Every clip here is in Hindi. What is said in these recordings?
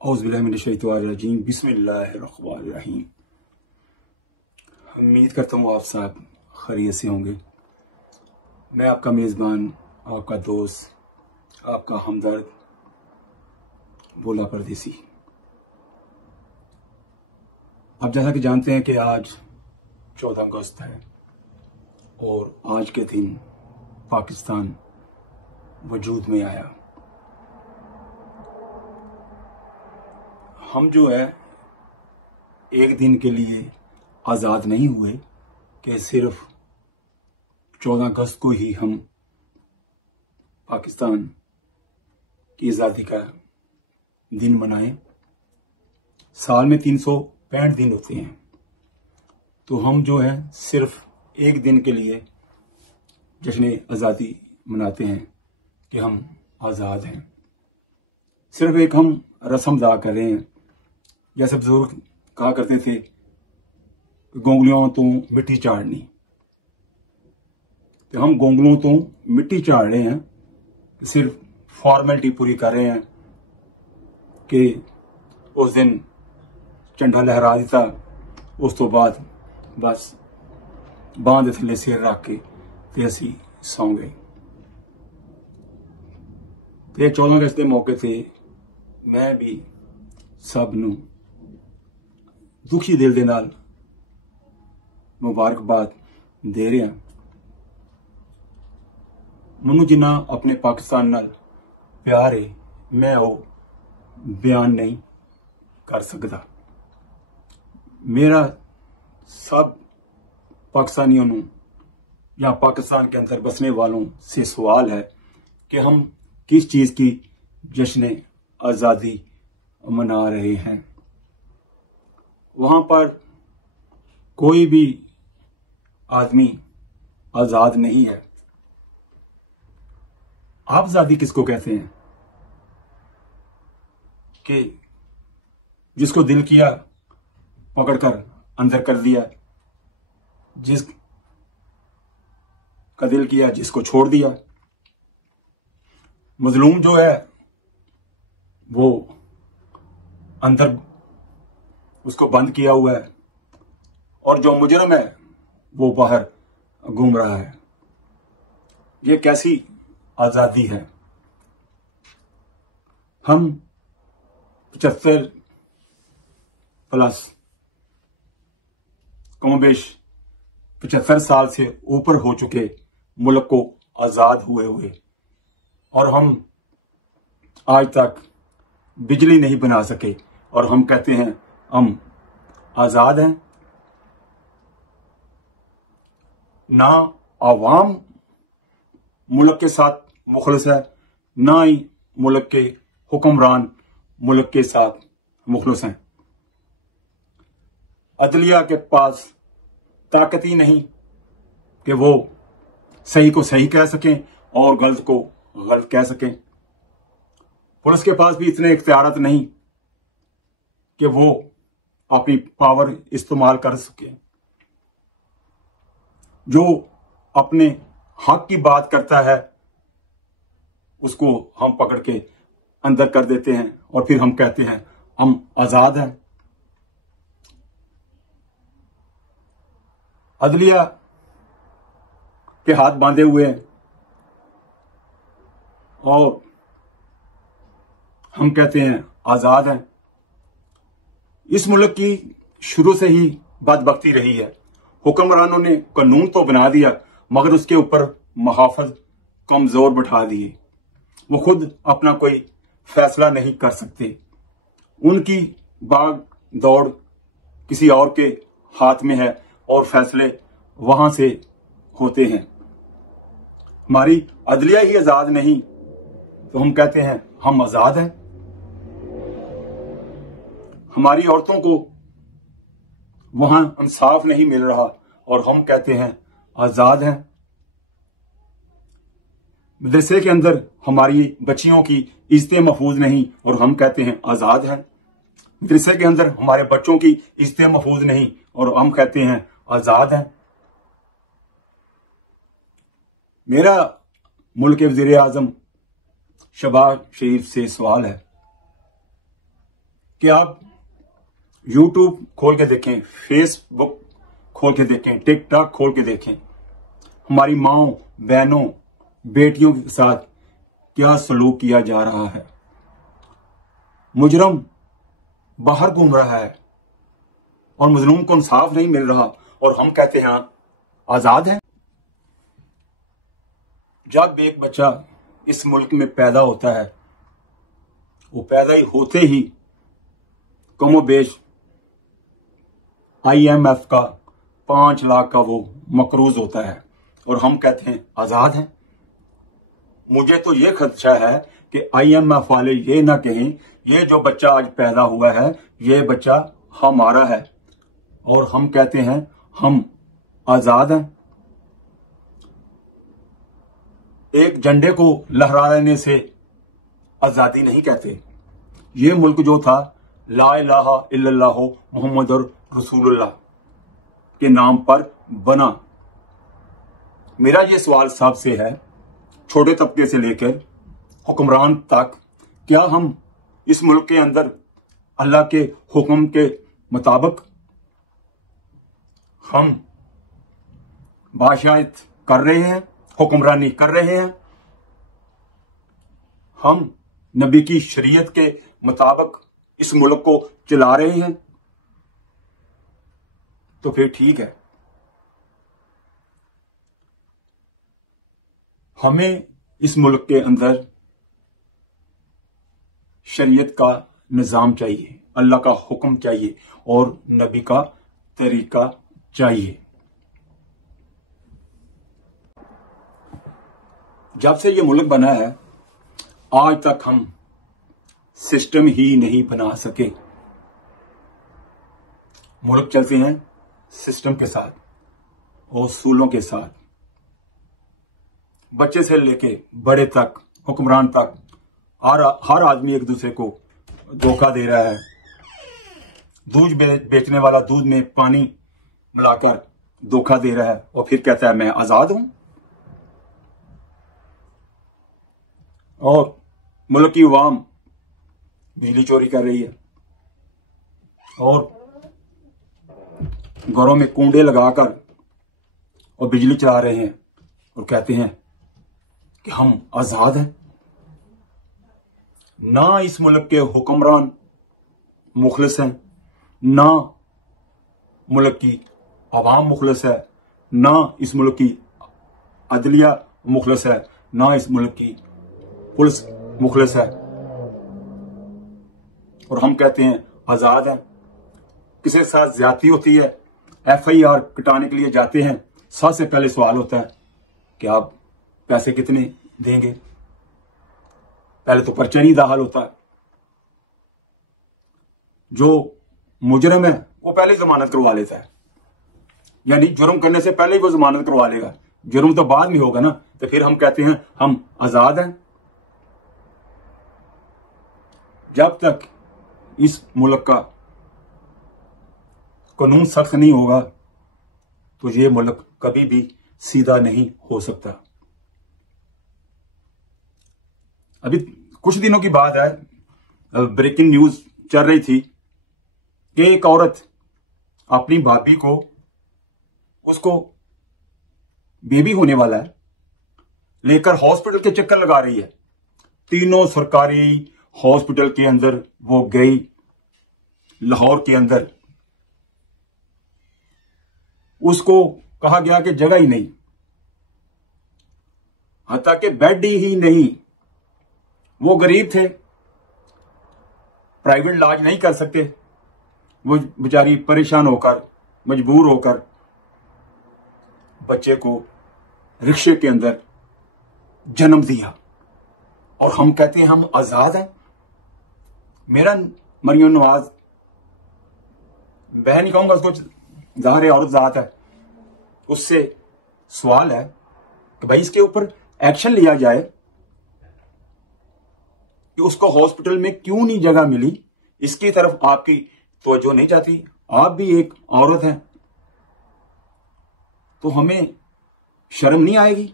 औज़ुबिल्लाहिमिनश्शैतानिर्रजीम बिस्मिल्लाहिर्रहमानिर्रहीम। उम्मीद करता हूँ आप सब खैरियत से होंगे। मैं आपका मेज़बान, आपका दोस्त, आपका हमदर्द भोला परदेसी। आप जैसा कि जानते हैं कि आज 14 अगस्त है और आज के दिन पाकिस्तान वजूद में आया। हम जो है एक दिन के लिए आज़ाद नहीं हुए कि सिर्फ 14 अगस्त को ही हम पाकिस्तान की आज़ादी का दिन मनाएं। साल में 365 दिन होते हैं, तो हम जो है सिर्फ एक दिन के लिए जश्न आज़ादी मनाते हैं कि हम आज़ाद हैं। सिर्फ एक हम रस्म अदा कर रहे हैं। जैसे बुजुर्ग कहा करते थे, गोंगलियों तो मिट्टी चाड़नी, तो हम गोंगलों तो मिट्टी चाड़ रहे हैं, सिर्फ फॉर्मेलिटी पूरी कर रहे हैं कि उस दिन झंडा लहरा दिता, उस तो बाद बस बांध थले सिर रख के ते असी सौ गए। तो 14 अगस्त के मौके से मैं भी सब नूं दुखी दिल दे नाल मुबारकबाद दे रहा। मैनूं जिन्ना अपने पाकिस्तान नाल प्यार है, मैं वो बयान नहीं कर सकता। मेरा सब पाकिस्तानियों नूं या पाकिस्तान के अंदर बसने वालों से सवाल है कि हम किस चीज की जश्न आज़ादी मना रहे हैं। वहां पर कोई भी आदमी आजाद नहीं है। आप आजादी किसको कहते हैं कि जिसको दिल किया पकड़कर अंदर कर दिया, जिसका दिल किया जिसको छोड़ दिया। मजलूम जो है वो अंदर उसको बंद किया हुआ है और जो मुजरिम है वो बाहर घूम रहा है। ये कैसी आजादी है? हम 75 प्लस कमोबेश 75 साल से ऊपर हो चुके मुल्क को आजाद हुए और हम आज तक बिजली नहीं बना सके और हम कहते हैं हम आजाद हैं। ना आवाम मुल्क के साथ मुखलिस है, ना ही मुल्क के हुक्मरान मुल्क के साथ मुखलिस हैं। अदलिया के पास ताकत ही नहीं कि वो सही को सही कह सकें और गलत को गलत कह सकें। पुलिस के पास भी इतने इख्तियारात नहीं कि वो अपनी पावर इस्तेमाल कर सके। जो अपने हक की बात करता है उसको हम पकड़ के अंदर कर देते हैं और फिर हम कहते हैं हम आजाद हैं। अदलिया के हाथ बांधे हुए हैं और हम कहते हैं आजाद हैं। इस मुल्क की शुरू से ही बदबख्ती रही है। हुक्मरानों ने कानून तो बना दिया मगर उसके ऊपर मुहाफ़िज़ कमजोर बैठा दिए। वो खुद अपना कोई फैसला नहीं कर सकते। उनकी भाग दौड़ किसी और के हाथ में है और फैसले वहां से होते हैं। हमारी अदलिया ही आजाद नहीं तो हम कहते हैं हम आजाद हैं। हमारी औरतों को वहां इंसाफ नहीं मिल रहा और हम कहते हैं आजाद हैं। मदरसे के अंदर हमारी बच्चियों की इज्जतें महफूज नहीं और हम कहते हैं आजाद हैं। मदरसे के अंदर हमारे बच्चों की इज्जतें महफूज नहीं और हम कहते हैं आजाद हैं। मेरा मुल्क के वज़ीर आज़म शहबाज शरीफ से सवाल है कि आप YouTube खोल के देखें, फेसबुक खोल के देखें, टिकटॉक खोल के देखें, हमारी माओ, बहनों, बेटियों के साथ क्या सलूक किया जा रहा है। मुजरम बाहर घूम रहा है और मजलूम को इंसाफ नहीं मिल रहा, और हम कहते हैं आजाद हैं। जब एक बच्चा इस मुल्क में पैदा होता है, वो पैदा ही होते ही कमोबेश IMF का 5 लाख का वो मकरूज होता है, और हम कहते हैं आजाद हैं। मुझे तो ये खदशा है कि IMF वाले ये ना कहें ये जो बच्चा आज पैदा हुआ है ये बच्चा हमारा है, और हम कहते हैं हम आजाद हैं। एक झंडे को लहराने से आजादी नहीं कहते। ये मुल्क जो था ला इलाहा इल्लल्लाह मुहम्मदुर रसूलुल्लाह के नाम पर बना। मेरा ये सवाल साहब से है, छोटे तबके से लेकर हुक्मरान तक, क्या हम इस मुल्क के अंदर अल्लाह के हुक्म के मुताबिक हम बादशाहियत कर रहे हैं, हुक्मरानी कर रहे हैं, हम नबी की शरीयत के मुताबिक इस मुल्क को चला रहे हैं, तो फिर ठीक है। हमें इस मुल्क के अंदर शरीयत का निजाम चाहिए, अल्लाह का हुक्म चाहिए और नबी का तरीका चाहिए। जब से ये मुल्क बना है आज तक हम सिस्टम ही नहीं बना सके। मुल्क चलते हैं सिस्टम के साथ और उसूलों के साथ। बच्चे से लेके बड़े तक, हुक्मरान तक, हर आदमी एक दूसरे को धोखा दे रहा है। दूध बेचने वाला दूध में पानी मिलाकर धोखा दे रहा है और फिर कहता है मैं आजाद हूं। और मुल्क की अवाम बिजली चोरी कर रही है और घरों में कुंडे लगाकर और बिजली चला रहे हैं और कहते हैं कि हम आजाद हैं। ना इस मुल्क के हुक्मरान मुखलिस हैं, ना मुल्क की अवाम मुखलिस है, ना इस मुल्क की अदलिया मुखलिस है, ना इस मुल्क की पुलिस मुखलिस है, और हम कहते हैं आजाद हैं। किसी के साथ ज्यादती होती है, FIR कटाने के लिए जाते हैं, सबसे पहले सवाल होता है कि आप पैसे कितने देंगे। पहले तो पर्चा नहीं दाखिल होता है। जो मुजरिम है वो पहले ही जमानत करवा लेता है, यानी जुर्म करने से पहले ही वो जमानत करवा लेगा, जुर्म तो बाद में होगा ना। तो फिर हम कहते हैं हम आजाद हैं। जब तक इस मुल्क का कानून सख्त नहीं होगा तो ये मुल्क कभी भी सीधा नहीं हो सकता। अभी कुछ दिनों की बात है, ब्रेकिंग न्यूज चल रही थी कि एक औरत अपनी भाभी को, उसको बेबी होने वाला है, लेकर हॉस्पिटल के चक्कर लगा रही है। तीनों सरकारी हॉस्पिटल के अंदर वो गई, लाहौर के अंदर। उसको कहा गया कि जगह ही नहीं, हत्ता कि बेड ही नहीं। वो गरीब थे, प्राइवेट इलाज नहीं कर सकते। वो बेचारी परेशान होकर, मजबूर होकर बच्चे को रिक्शे के अंदर जन्म दिया, और हम कहते हैं हम आजाद हैं। मेरा मरियम नवाज बहन नहीं कहूंगा, उसको ज़ाहिर है औरत ज़ात है, उससे सवाल है कि भाई इसके ऊपर एक्शन लिया जाए कि उसको हॉस्पिटल में क्यों नहीं जगह मिली। इसकी तरफ आपकी तवज्जो नहीं जाती। आप भी एक औरत हैं तो हमें शर्म नहीं आएगी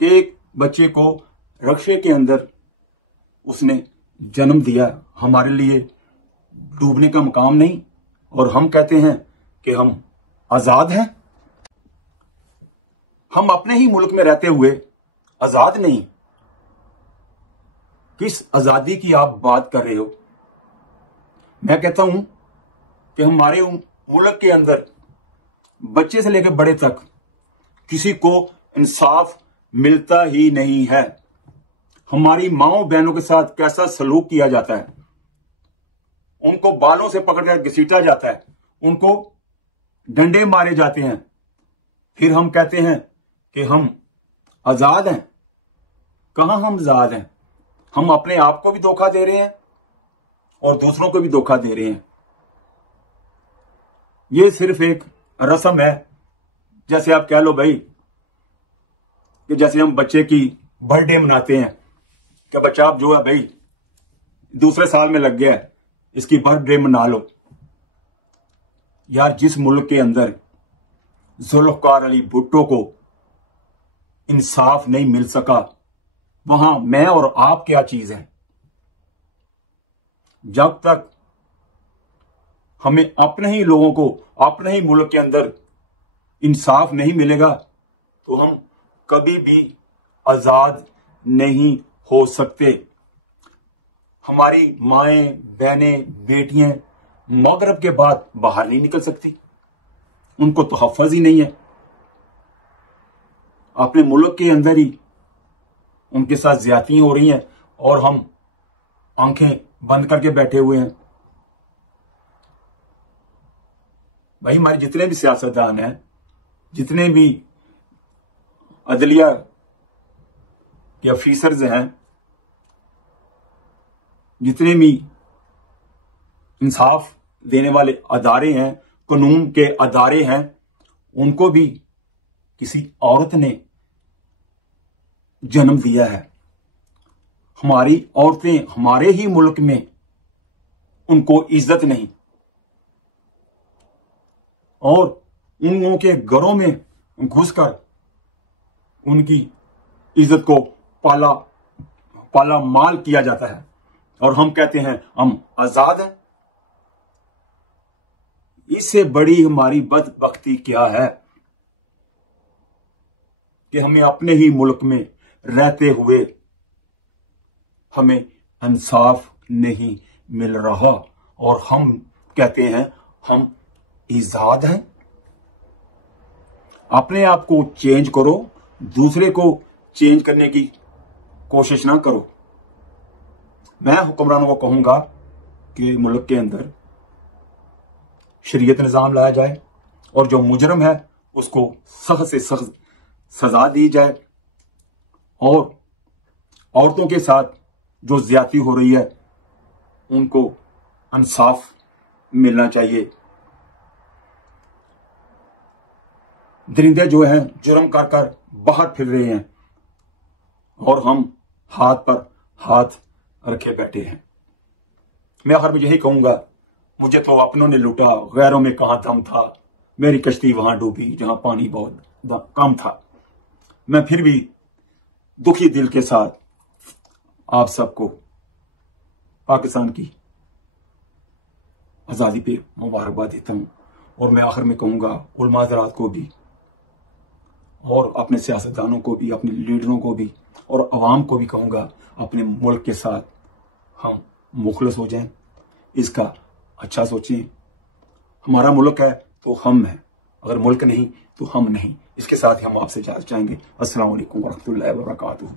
कि एक बच्चे को रिक्शे के अंदर उसने जन्म दिया हमारे लिए डूबने का मकाम नहीं, और हम कहते हैं कि हम आजाद हैं। हम अपने ही मुल्क में रहते हुए आजाद नहीं। किस आजादी की आप बात कर रहे हो? मैं कहता हूं कि हमारे मुल्क के अंदर बच्चे से लेकर बड़े तक किसी को इंसाफ मिलता ही नहीं है। हमारी माओ बहनों के साथ कैसा सलूक किया जाता है, उनको बालों से पकड़कर घसीटा जाता है, उनको डंडे मारे जाते हैं, फिर हम कहते हैं कि हम आजाद हैं। कहां हम आजाद हैं? हम अपने आप को भी धोखा दे रहे हैं और दूसरों को भी धोखा दे रहे हैं। ये सिर्फ एक रस्म है, जैसे आप कह लो भाई कि जैसे हम बच्चे की बर्थडे मनाते हैं कि बच्चा आप जो है भाई दूसरे साल में लग गया है, इसकी बर्थडे मना लो। यार, जिस मुल्क के अंदर जुल्फकार अली भुट्टो को इंसाफ नहीं मिल सका, वहां मैं और आप क्या चीज है? जब तक हमें अपने ही लोगों को अपने ही मुल्क के अंदर इंसाफ नहीं मिलेगा तो हम कभी भी आजाद नहीं हो सकते। हमारी माएं, बहनें, बेटियां मगरिब के बाद बाहर नहीं निकल सकती, उनको तहफ़्फ़ुज़ ही नहीं है। अपने मुल्क के अंदर ही उनके साथ ज्यादतियां हो रही हैं और हम आंखें बंद करके बैठे हुए हैं। भाई, हमारे जितने भी सियासतदान हैं, जितने भी अदलिया के ऑफिसर्स हैं, जितने भी इंसाफ देने वाले अदारे हैं, कानून के अदारे हैं, उनको भी किसी औरत ने जन्म दिया है। हमारी औरतें हमारे ही मुल्क में उनको इज्जत नहीं, और उन लोगों के घरों में घुसकर उनकी इज्जत को पाला माल किया जाता है, और हम कहते हैं हम आजाद हैं। इससे बड़ी हमारी बदबख्ती क्या है कि हमें अपने ही मुल्क में रहते हुए हमें इंसाफ नहीं मिल रहा, और हम कहते हैं हम आजाद हैं। अपने आप को चेंज करो, दूसरे को चेंज करने की कोशिश ना करो। मैं हुक्मरानों को कहूंगा कि मुल्क के अंदर शरीयत निजाम लाया जाए और जो मुजरम है उसको सख्त से सख्त सजा दी जाए, और औरतों के साथ जो ज्यादती हो रही है उनको इंसाफ मिलना चाहिए। दरिंदे जो हैं जुर्म कर कर बाहर फिर रहे हैं और हम हाथ पर हाथ रखे बैठे हैं। मैं आखिर में यही कहूंगा, मुझे तो अपनों ने लूटा, गैरों में कहां दम था, मेरी कश्ती वहां डूबी जहां पानी बहुत कम था। मैं फिर भी दुखी दिल के साथ आप सबको पाकिस्तान की आजादी पे मुबारकबाद देता हूं, और मैं आखिर में कहूंगा उलमा हज़रात को भी और अपने सियासतदानों को भी, अपने लीडरों को भी और अवाम को भी कहूंगा, अपने मुल्क के साथ हम मुखलस हो जाएं, इसका अच्छा सोचें। हमारा मुल्क है तो हम हैं, अगर मुल्क नहीं तो हम नहीं। इसके साथ ही हम आपसे इजाज़त चाहेंगे। अस्सलाम वालेकुम वरहमतुल्लाहि वबरकातुहू।